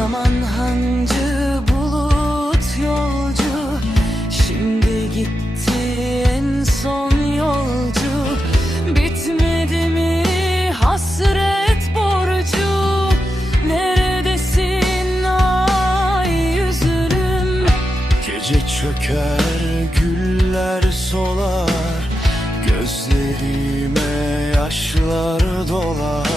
Zaman hancı bulut yolcu. Şimdi gitti en son yolcu. Bitmedi mi hasret borcu? Neredesin? Ay yüzünüm Gece çöker güller solar. Gözlerime yaşlar dolar.